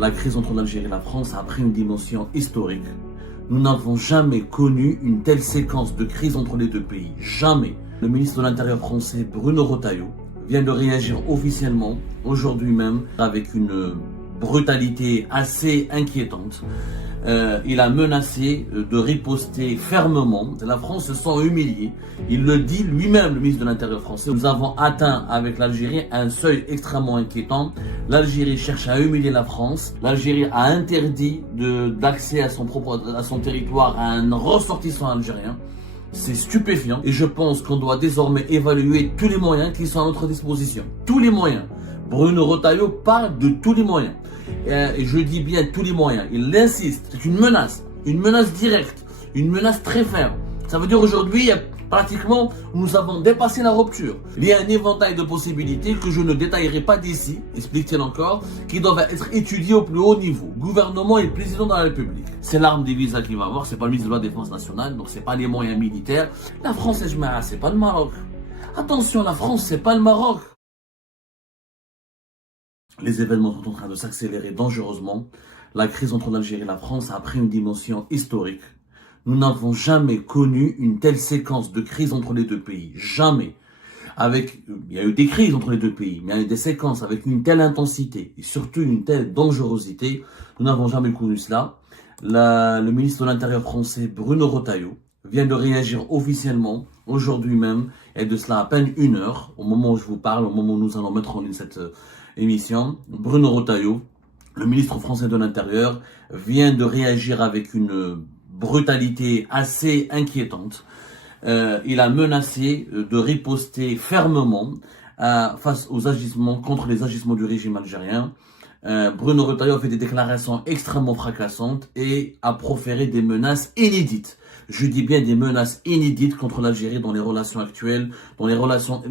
La crise entre l'Algérie et la France a pris une dimension historique. Nous n'avons jamais connu une telle séquence de crise entre les deux pays. Jamais. Le ministre de l'Intérieur français, Bruno Retailleau, vient de réagir officiellement, aujourd'hui même, avec une brutalité assez inquiétante. Il a menacé de riposter fermement. La France se sent humiliée. Il le dit lui-même, le ministre de l'Intérieur français. Nous avons atteint avec l'Algérie un seuil extrêmement inquiétant. L'Algérie cherche à humilier la France. L'Algérie a interdit d'accès à son territoire à un ressortissant algérien. C'est stupéfiant et je pense qu'on doit désormais évaluer tous les moyens qui sont à notre disposition. Tous les moyens. Bruno Retailleau parle de tous les moyens. Et je dis bien tous les moyens. Il insiste. C'est une menace directe, une menace très ferme. Ça veut dire aujourd'hui, pratiquement, nous avons dépassé la rupture. Il y a un éventail de possibilités que je ne détaillerai pas d'ici, explique-t-il encore, qui doivent être étudiées au plus haut niveau. Gouvernement et président de la République. C'est l'arme des visas qu'il va avoir, c'est pas le ministre de la Défense nationale, donc c'est pas les moyens militaires. La France, c'est pas le Maroc. Attention, la France, c'est pas le Maroc. Les événements sont en train de s'accélérer dangereusement. La crise entre l'Algérie et la France a pris une dimension historique. Nous n'avons jamais connu une telle séquence de crise entre les deux pays. Jamais. Il y a eu des crises entre les deux pays, mais il y a eu des séquences avec une telle intensité et surtout une telle dangerosité. Nous n'avons jamais connu cela. Le ministre de l'Intérieur français, Bruno Retailleau, vient de réagir officiellement, aujourd'hui même, et de cela à peine une heure, au moment où je vous parle, au moment où nous allons mettre en ligne cette émission. Bruno Retailleau, le ministre français de l'Intérieur, vient de réagir avec une brutalité assez inquiétante. Il a menacé de riposter fermement face aux agissements, contre les agissements du régime algérien. Bruno Retailleau a fait des déclarations extrêmement fracassantes et a proféré des menaces inédites. Je dis bien des menaces inédites contre l'Algérie dans les relations actuelles, dans les relations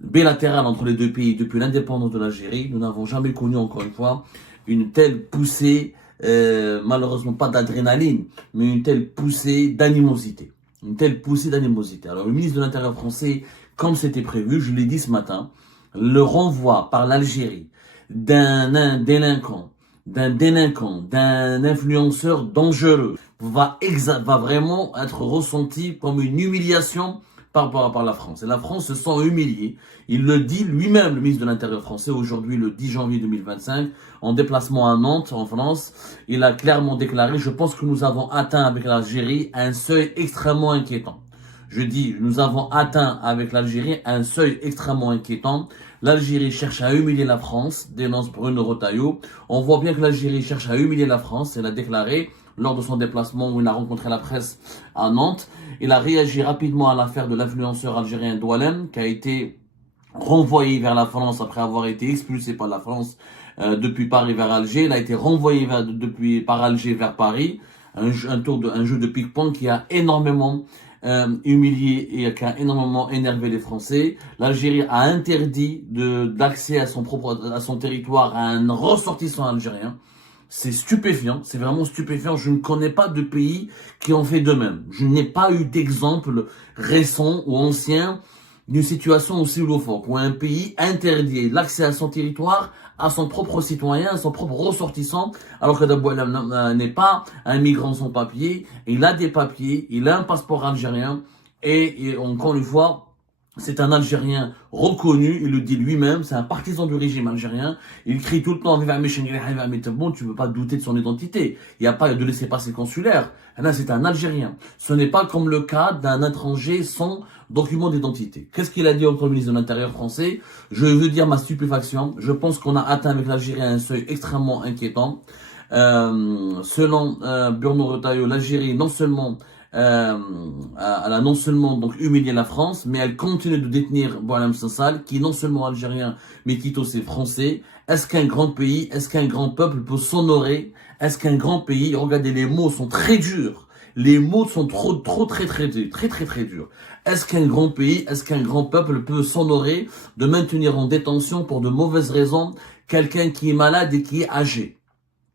bilatérales entre les deux pays depuis l'indépendance de l'Algérie. Nous n'avons jamais connu, encore une fois, une telle poussée, malheureusement pas d'adrénaline, mais une telle poussée d'animosité. Une telle poussée d'animosité. Alors le ministre de l'Intérieur français, comme c'était prévu, je l'ai dit ce matin, le renvoi par l'Algérie d'un délinquant, d'un influenceur dangereux va vraiment être ressenti comme une humiliation par la France. Et la France se sent humiliée. Il le dit lui-même, le ministre de l'Intérieur français, aujourd'hui le 10 janvier 2025, en déplacement à Nantes, en France. Il a clairement déclaré: je pense que nous avons atteint avec l'Algérie un seuil extrêmement inquiétant. Je dis, nous avons atteint avec l'Algérie un seuil extrêmement inquiétant. L'Algérie cherche à humilier la France, dénonce Bruno Retailleau. On voit bien que l'Algérie cherche à humilier la France, elle a déclaré lors de son déplacement où il a rencontré la presse à Nantes. Il a réagi rapidement à l'affaire de l'influenceur algérien Doualem, qui a été renvoyé vers la France après avoir été expulsé par la France depuis Paris vers Alger. Il a été renvoyé par Alger vers Paris. Un jeu de ping-pong qui a énormément humilié et qui a énormément énervé les Français. L'Algérie a interdit d'accès à son territoire à un ressortissant algérien. C'est stupéfiant, c'est vraiment stupéfiant. Je ne connais pas de pays qui ont fait de même. Je n'ai pas eu d'exemple récent ou ancien d'une situation aussi loufoque, où un pays interdit l'accès à son territoire, à son propre citoyen, à son propre ressortissant, alors que Dabouala n'est pas un migrant sans papier, il a des papiers, il a un passeport algérien, et encore une fois, c'est un Algérien reconnu, il le dit lui-même, c'est un partisan du régime algérien. Il crie tout le temps: bon, tu ne peux pas douter de son identité. Il n'y a pas de laissez-passer consulaire. Là, c'est un Algérien. Ce n'est pas comme le cas d'un étranger sans document d'identité. Qu'est-ce qu'il a dit au Premier ministre de l'Intérieur français? Je veux dire ma stupéfaction. Je pense qu'on a atteint avec l'Algérie un seuil extrêmement inquiétant. Selon Bruno Retailleau, l'Algérie elle a non seulement donc humilié la France, mais elle continue de détenir Boualem Sansal, qui est non seulement algérien, mais qui est aussi français. Est-ce qu'un grand pays, est-ce qu'un grand peuple peut s'honorer? Est-ce qu'un grand pays, regardez, les mots sont très durs. Les mots sont très durs. Est-ce qu'un grand pays, est-ce qu'un grand peuple peut s'honorer de maintenir en détention pour de mauvaises raisons quelqu'un qui est malade et qui est âgé?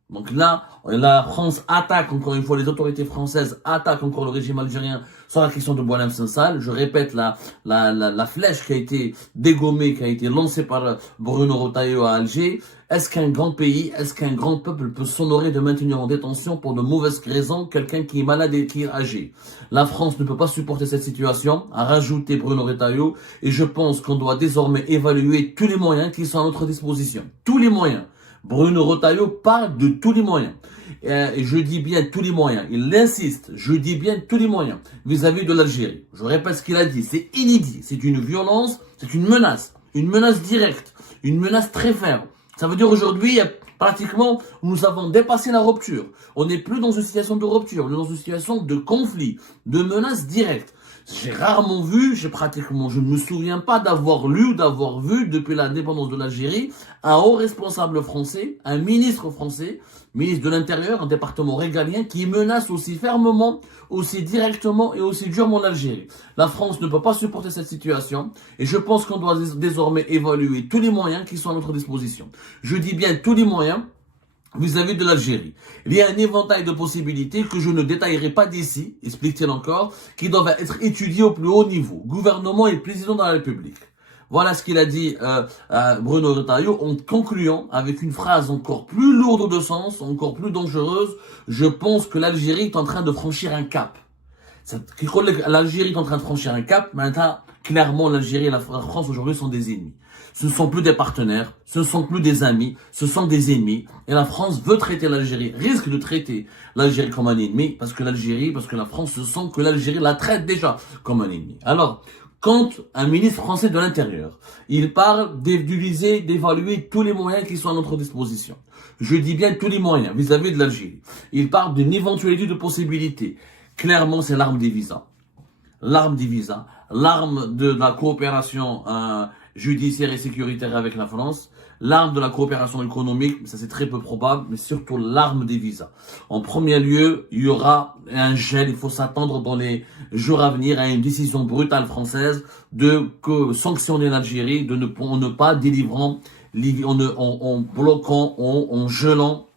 Donc là, la France attaque encore une fois, les autorités françaises attaquent encore le régime algérien sur la question de Boualem Sansal. Je répète, la flèche qui a été dégommée, qui a été lancée par Bruno Retailleau à Alger, Est-ce qu'un grand pays, est-ce qu'un grand peuple peut s'honorer de maintenir en détention pour de mauvaises raisons quelqu'un qui est malade et qui est âgé? La France ne peut pas supporter cette situation, a rajouté Bruno Retailleau, et je pense qu'on doit désormais évaluer tous les moyens qui sont à notre disposition. Tous les moyens. Bruno Retailleau parle de tous les moyens. Et je dis bien tous les moyens. Il insiste, je dis bien tous les moyens vis-à-vis de l'Algérie. Je répète ce qu'il a dit, c'est inédit, c'est une violence, c'est une menace directe, une menace très ferme. Ça veut dire aujourd'hui, pratiquement, nous avons dépassé la rupture. On n'est plus dans une situation de rupture, on est dans une situation de conflit, de menace directe. J'ai rarement vu, je ne me souviens pas d'avoir lu ou d'avoir vu, depuis l'indépendance de l'Algérie, un haut responsable français, un ministre français, ministre de l'Intérieur, un département régalien, qui menace aussi fermement, aussi directement et aussi durement l'Algérie. La France ne peut pas supporter cette situation et je pense qu'on doit désormais évaluer tous les moyens qui sont à notre disposition. Je dis bien tous les moyens vis-à-vis de l'Algérie. Il y a un éventail de possibilités que je ne détaillerai pas d'ici, explique-t-il encore, qui doivent être étudiées au plus haut niveau, gouvernement et président de la République. Voilà ce qu'il a dit Bruno Retailleau en concluant avec une phrase encore plus lourde de sens, encore plus dangereuse. Je pense que l'Algérie est en train de franchir un cap. L'Algérie est en train de franchir un cap. Maintenant, clairement, l'Algérie et la France aujourd'hui sont des ennemis. Ce ne sont plus des partenaires, ce ne sont plus des amis, ce sont des ennemis. Et la France veut traiter l'Algérie, risque de traiter l'Algérie comme un ennemi, parce que la France se sent que l'Algérie la traite déjà comme un ennemi. Alors, quand un ministre français de l'Intérieur, il parle d'utiliser, d'évaluer tous les moyens qui sont à notre disposition. Je dis bien tous les moyens vis-à-vis de l'Algérie. Il parle d'une éventualité de possibilités. Clairement, c'est l'arme des visas. L'arme des visas, l'arme de la coopération judiciaire et sécuritaire avec la France, l'arme de la coopération économique, ça c'est très peu probable, mais surtout l'arme des visas. En premier lieu, il y aura un gel, il faut s'attendre dans les jours à venir à une décision brutale française de sanctionner l'Algérie, de ne pas délivrant, en bloquant, en gelant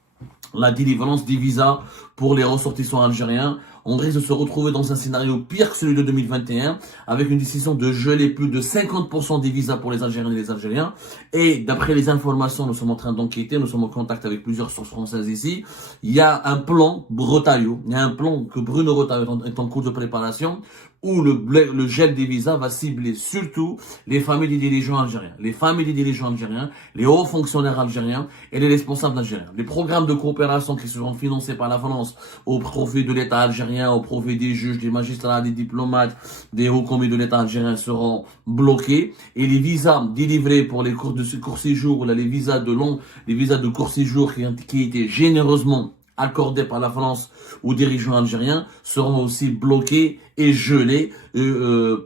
la délivrance des visas pour les ressortissants algériens. On risque de se retrouver dans un scénario pire que celui de 2021, avec une décision de geler plus de 50% des visas pour les Algériens et les Algériens. Et d'après les informations, nous sommes en train d'enquêter, nous sommes en contact avec plusieurs sources françaises ici. Il y a un plan Retailleau, il y a un plan que Bruno Retailleau est en cours de préparation, où le gel des visas va cibler surtout les familles des dirigeants algériens. Les familles des dirigeants algériens, les hauts fonctionnaires algériens et les responsables algériens. Les programmes de coopération qui seront financés par la France au profit de l'État algérien, au profit des juges, des magistrats, des diplomates, des hauts commis de l'État algérien seront bloqués. Et les visas délivrés pour les cours séjour, ou là, les visas de court séjour qui étaient généreusement accordés par la France aux dirigeants algériens seront aussi bloqués et gelés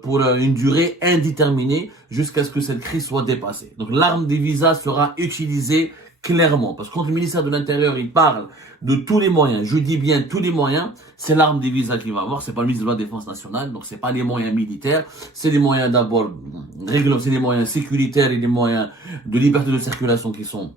pour une durée indéterminée jusqu'à ce que cette crise soit dépassée. Donc l'arme des visas sera utilisée clairement, parce que quand le ministère de l'Intérieur il parle de tous les moyens, je dis bien tous les moyens, c'est l'arme des visas qu'il va avoir, c'est pas le ministre de la Défense nationale, donc c'est pas les moyens militaires, c'est les moyens d'abord c'est les moyens sécuritaires et les moyens de liberté de circulation qui sont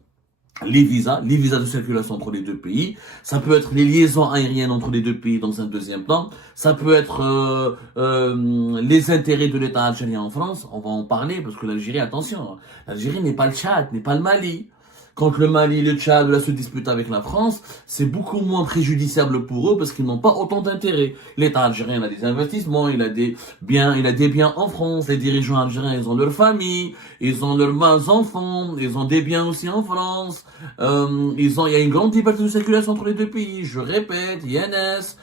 les visas de circulation entre les deux pays. Ça peut être les liaisons aériennes entre les deux pays dans un deuxième temps. Ça peut être les intérêts de l'État algérien en France. On va en parler parce que l'Algérie, attention, l'Algérie n'est pas le Tchad, n'est pas le Mali. Quand le Mali et le Tchad se disputent avec la France, c'est beaucoup moins préjudiciable pour eux parce qu'ils n'ont pas autant d'intérêt. L'État algérien a des investissements, il a des biens en France. Les dirigeants algériens, ils ont leur famille, ils ont leurs enfants, ils ont des biens aussi en France. Il y a une grande liberté de circulation entre les deux pays. Je répète, INS.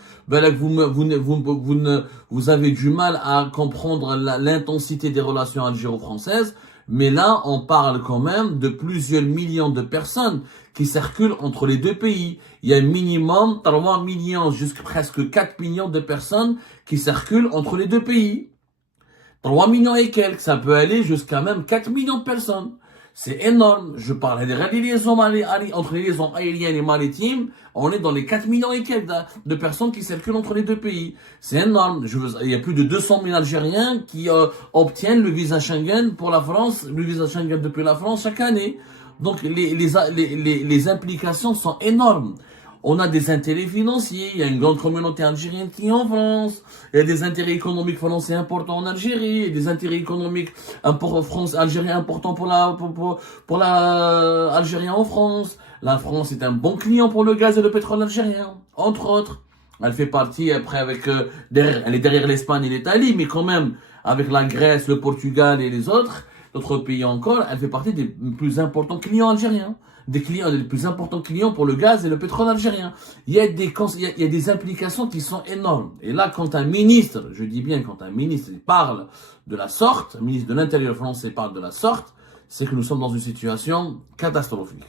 Vous avez du mal à comprendre l'intensité des relations algéro-françaises. Mais là, on parle quand même de plusieurs millions de personnes qui circulent entre les deux pays. Il y a minimum 3 millions, jusqu'à presque 4 millions de personnes qui circulent entre les deux pays. 3 millions et quelques, ça peut aller jusqu'à même 4 millions de personnes. C'est énorme. Je parle des liaisons entre les liaisons aériennes et maritimes. On est dans les 4 millions et quelques de personnes qui circulent entre les deux pays. C'est énorme. Il y a plus de 200 000 Algériens qui obtiennent le visa Schengen pour la France, le visa Schengen depuis la France chaque année. Donc les implications sont énormes. On a des intérêts financiers. Il y a une grande communauté algérienne qui est en France. Il y a des intérêts économiques français importants en Algérie. Il y a des intérêts économiques algériens importants pour la Algérien en France. La France est un bon client pour le gaz et le pétrole algérien, entre autres. Elle fait partie, après, elle est derrière l'Espagne et l'Italie, mais quand même, avec la Grèce, le Portugal et les d'autres pays encore, elle fait partie des plus importants clients algériens. Des plus importants clients pour le gaz et le pétrole algérien. Il y a des implications qui sont énormes. Et là, quand un ministre, je dis bien quand un ministre parle de la sorte, un ministre de l'Intérieur français parle de la sorte, c'est que nous sommes dans une situation catastrophique.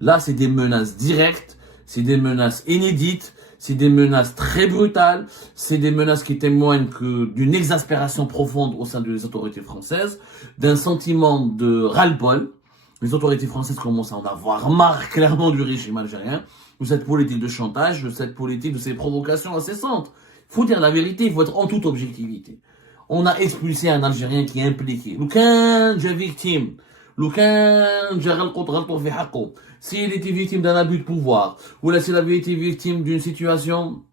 Là, c'est des menaces directes, c'est des menaces inédites, c'est des menaces très brutales, c'est des menaces qui témoignent d'une exaspération profonde au sein des autorités françaises, d'un sentiment de ras-le-bol. Les autorités françaises commencent à en avoir marre clairement du régime algérien, de cette politique de chantage, de cette politique, de ces provocations incessantes. Il faut dire la vérité, il faut être en toute objectivité. On a expulsé un Algérien qui est impliqué. Victime. S'il était victime d'un abus de pouvoir, ou là s'il avait été victime d'une situation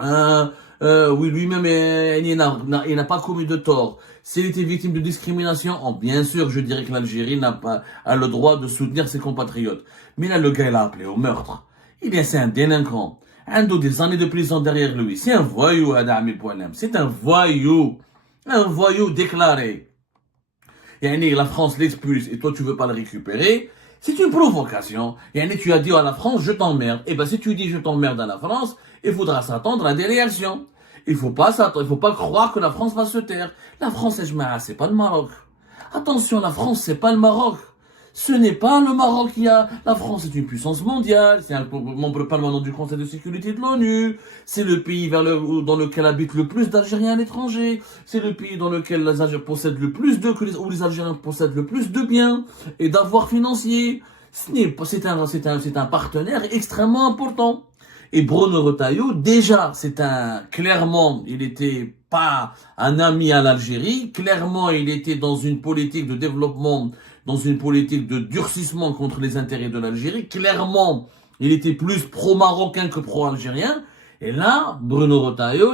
oui, lui-même il n'a pas commis de tort, s'il était victime de discrimination, bien sûr je dirais que l'Algérie a le droit de soutenir ses compatriotes. Mais là le gars il a appelé au meurtre. C'est un délinquant. Il a des années de prison derrière lui. C'est un voyou, c'est un voyou. Un voyou déclaré. La France l'expulse et toi tu veux pas le récupérer, c'est une provocation. Tu as dit à la France je t'emmerde. Et ben si tu dis je t'emmerde à la France, il faudra s'attendre à des réactions. Il faut pas croire que la France va se taire. La France, c'est pas le Maroc. Attention, la France c'est pas le Maroc. Ce n'est pas le Maroc qui a... La France est une puissance mondiale, c'est un membre permanent du Conseil de sécurité de l'ONU, c'est le pays dans lequel habitent le plus d'Algériens à l'étranger, c'est le pays dans lequel les Algériens possèdent le plus où les Algériens possèdent le plus de biens et d'avoirs financiers. C'est un partenaire extrêmement important. Et Bruno Retailleau, déjà, clairement, il était pas un ami à l'Algérie, clairement, il était dans une politique de développement, dans une politique de durcissement contre les intérêts de l'Algérie. Clairement, il était plus pro-marocain que pro-algérien. Et là, Bruno Retailleau,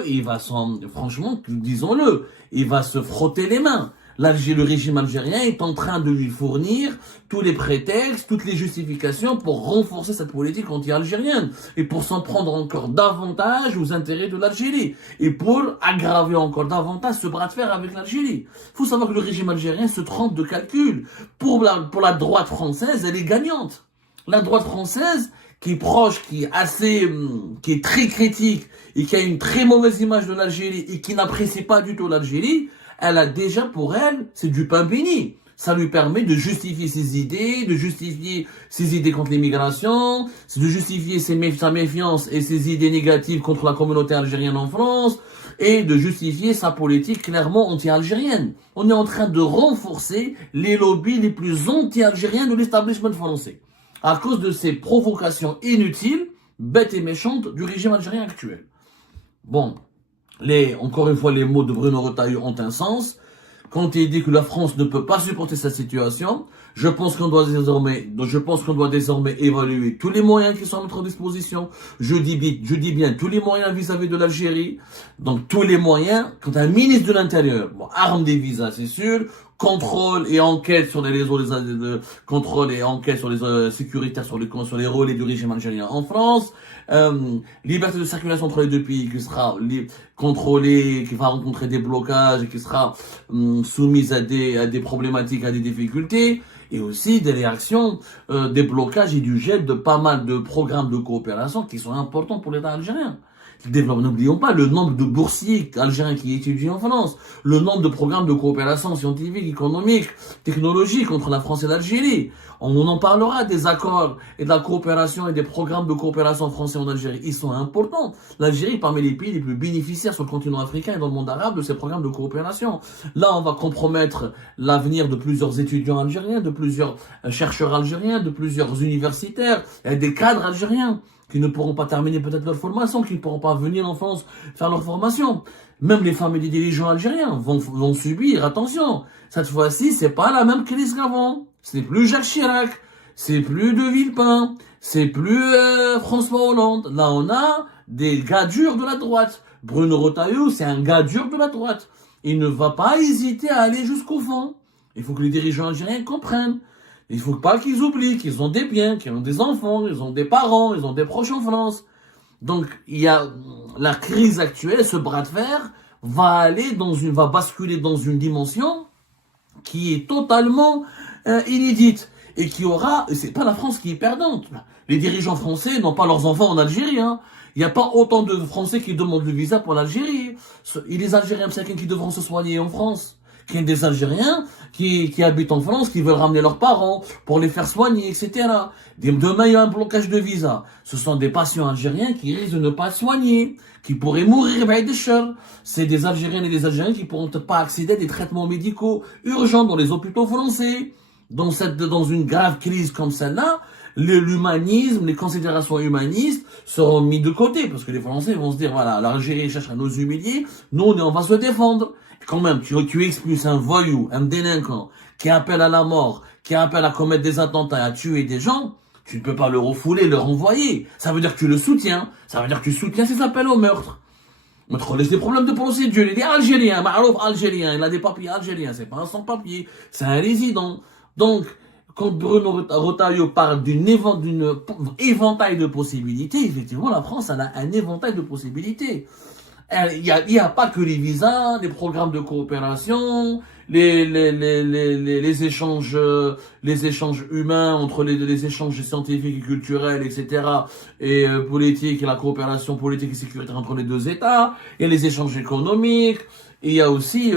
franchement, disons-le, il va se frotter les mains. Le régime algérien est en train de lui fournir tous les prétextes, toutes les justifications pour renforcer cette politique anti-algérienne et pour s'en prendre encore davantage aux intérêts de l'Algérie et pour aggraver encore davantage ce bras de fer avec l'Algérie. Il faut savoir que le régime algérien se trompe de calcul. Pour la droite française, elle est gagnante. La droite française, qui est proche, qui est très critique et qui a une très mauvaise image de l'Algérie et qui n'apprécie pas du tout l'Algérie, elle a déjà pour elle, c'est du pain béni. Ça lui permet de justifier ses idées contre l'immigration, de justifier sa méfiance et ses idées négatives contre la communauté algérienne en France, et de justifier sa politique clairement anti-algérienne. On est en train de renforcer les lobbies les plus anti-algériens de l'establishment français, à cause de ces provocations inutiles, bêtes et méchantes du régime algérien actuel. Bon. Encore une fois, les mots de Bruno Retailleau ont un sens. Quand il dit que la France ne peut pas supporter cette situation, je pense qu'on doit désormais évaluer tous les moyens qui sont à notre disposition. Je dis bien tous les moyens vis-à-vis de l'Algérie. Donc tous les moyens, quand un ministre de l'Intérieur, arme des visas, c'est sûr, contrôle et enquête sur les réseaux, contrôle et enquête sur les sécuritaires, sur les relais du régime algérien en France, liberté de circulation entre les deux pays qui sera contrôlée, qui va rencontrer des blocages et qui sera soumise à des problématiques, à des difficultés, et aussi des réactions, des blocages et du gel de pas mal de programmes de coopération qui sont importants pour l'État algérien. N'oublions pas le nombre de boursiers algériens qui étudient en France, le nombre de programmes de coopération scientifique, économique, technologique entre la France et l'Algérie. On en parlera des accords et de la coopération et des programmes de coopération français en Algérie. Ils sont importants. L'Algérie est parmi les pays les plus bénéficiaires sur le continent africain et dans le monde arabe de ces programmes de coopération. Là, on va compromettre l'avenir de plusieurs étudiants algériens, de plusieurs chercheurs algériens, de plusieurs universitaires et des cadres algériens qui ne pourront pas terminer peut-être leur formation, qui ne pourront pas venir en France faire leur formation. Même les familles des dirigeants algériens vont subir, attention, cette fois-ci, c'est pas la même crise qu'avant. Ce n'est plus Jacques Chirac, c'est plus De Villepin, C'est plus François Hollande. Là, on a des gars durs de la droite. Bruno Retailleau, c'est un gars dur de la droite. Il ne va pas hésiter à aller jusqu'au fond. Il faut que les dirigeants algériens comprennent. Il ne faut pas qu'ils oublient qu'ils ont des biens, qu'ils ont des enfants, ils ont des parents, ils ont des proches en France. Donc, il y a la crise actuelle, ce bras de fer va basculer dans une dimension qui est totalement inédite et qui aura, c'est pas la France qui est perdante. Les dirigeants français n'ont pas leurs enfants en Algérie. Hein. Il n'y a pas autant de Français qui demandent le visa pour l'Algérie. Et les Algériens, c'est quelqu'un qui devront se soigner en France. Il y a des Algériens qui habitent en France, qui veulent ramener leurs parents pour les faire soigner, etc. Demain, il y a un blocage de visa. Ce sont des patients algériens qui risquent de ne pas soigner, qui pourraient mourir. C'est des Algériennes et des Algériens qui ne pourront pas accéder à des traitements médicaux urgents dans les hôpitaux français. Dans une grave crise comme celle-là, l'humanisme, les considérations humanistes seront mis de côté, parce que les Français vont se dire, voilà, l'Algérie cherche à nous humilier, nous, on va se défendre. Quand même, tu expulses un voyou, un délinquant, qui appelle à la mort, qui appelle à commettre des attentats, à tuer des gens, tu ne peux pas le refouler, le renvoyer. Ça veut dire que tu le soutiens. Ça veut dire que tu soutiens ses appels au meurtre. Mais laisse des problèmes de procédure. Il est algérien, Marouf algérien, il a des papiers algériens, c'est pas un sans-papier, c'est un résident. Donc, quand Bruno Retailleau parle d'une éventail de possibilités, effectivement, la France, elle a un éventail de possibilités. Il n'y a pas que les visas, les programmes de coopération, les échanges humains entre les échanges scientifiques et culturels, etc. Et politiques et la coopération politique et sécuritaire entre les deux États. Il y a les échanges économiques. Et il y a aussi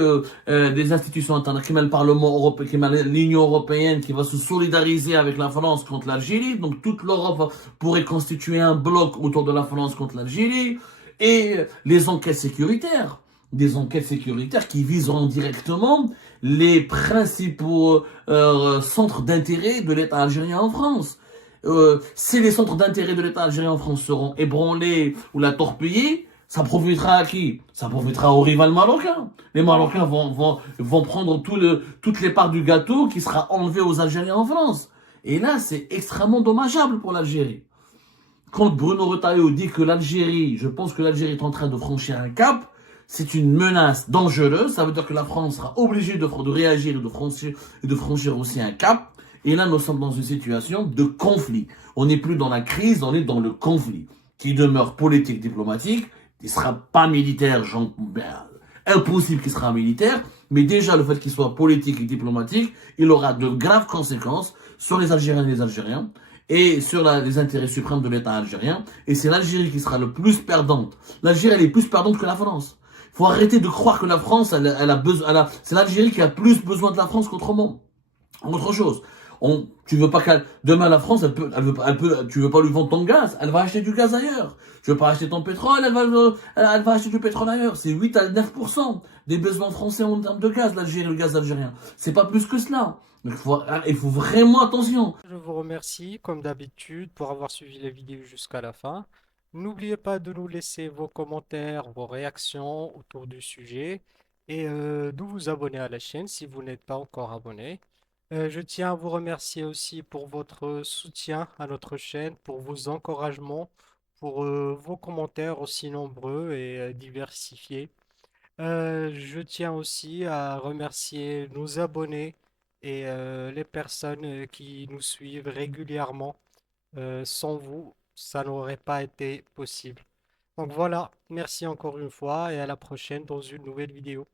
des institutions internationales, le Parlement européen, l'Union européenne qui va se solidariser avec la France contre l'Algérie. Donc toute l'Europe pourrait constituer un bloc autour de la France contre l'Algérie. Et les enquêtes sécuritaires, des enquêtes sécuritaires qui viseront directement les principaux centres d'intérêt de l'État algérien en France. Si les centres d'intérêt de l'État algérien en France seront ébranlés ou la torpillés, ça profitera à qui? Ça profitera aux rivales marocains. Les Marocains vont prendre toutes les parts du gâteau qui sera enlevé aux Algériens en France. Et là, c'est extrêmement dommageable pour l'Algérie. Quand Bruno Retailleau dit que l'Algérie, je pense que l'Algérie est en train de franchir un cap, c'est une menace dangereuse. Ça veut dire que la France sera obligée de réagir et de franchir aussi un cap. Et là, nous sommes dans une situation de conflit. On n'est plus dans la crise, on est dans le conflit, qui demeure politique, diplomatique. Il ne sera pas militaire, impossible qu'il sera militaire, mais déjà le fait qu'il soit politique et diplomatique, il aura de graves conséquences sur les Algériens et les Algériens et sur les intérêts suprêmes de l'État algérien. Et c'est l'Algérie qui sera le plus perdante. L'Algérie, elle est plus perdante que la France. Il faut arrêter de croire que la France, c'est l'Algérie qui a plus besoin de la France qu'autrement. Autre chose. Tu veux pas demain la France, tu veux pas lui vendre ton gaz, elle va acheter du gaz ailleurs. Tu veux pas acheter ton pétrole, elle va acheter du pétrole ailleurs. C'est 8 à 9% des besoins français en termes de gaz, l'Algérie, le gaz algérien. C'est pas plus que cela. Donc il faut vraiment attention. Je vous remercie, comme d'habitude, pour avoir suivi la vidéo jusqu'à la fin. N'oubliez pas de nous laisser vos commentaires, vos réactions autour du sujet et de vous abonner à la chaîne si vous n'êtes pas encore abonné. Je tiens à vous remercier aussi pour votre soutien à notre chaîne, pour vos encouragements, pour vos commentaires aussi nombreux et diversifiés. Je tiens aussi à remercier nos abonnés et les personnes qui nous suivent régulièrement. Sans vous, ça n'aurait pas été possible. Donc voilà, merci encore une fois et à la prochaine dans une nouvelle vidéo.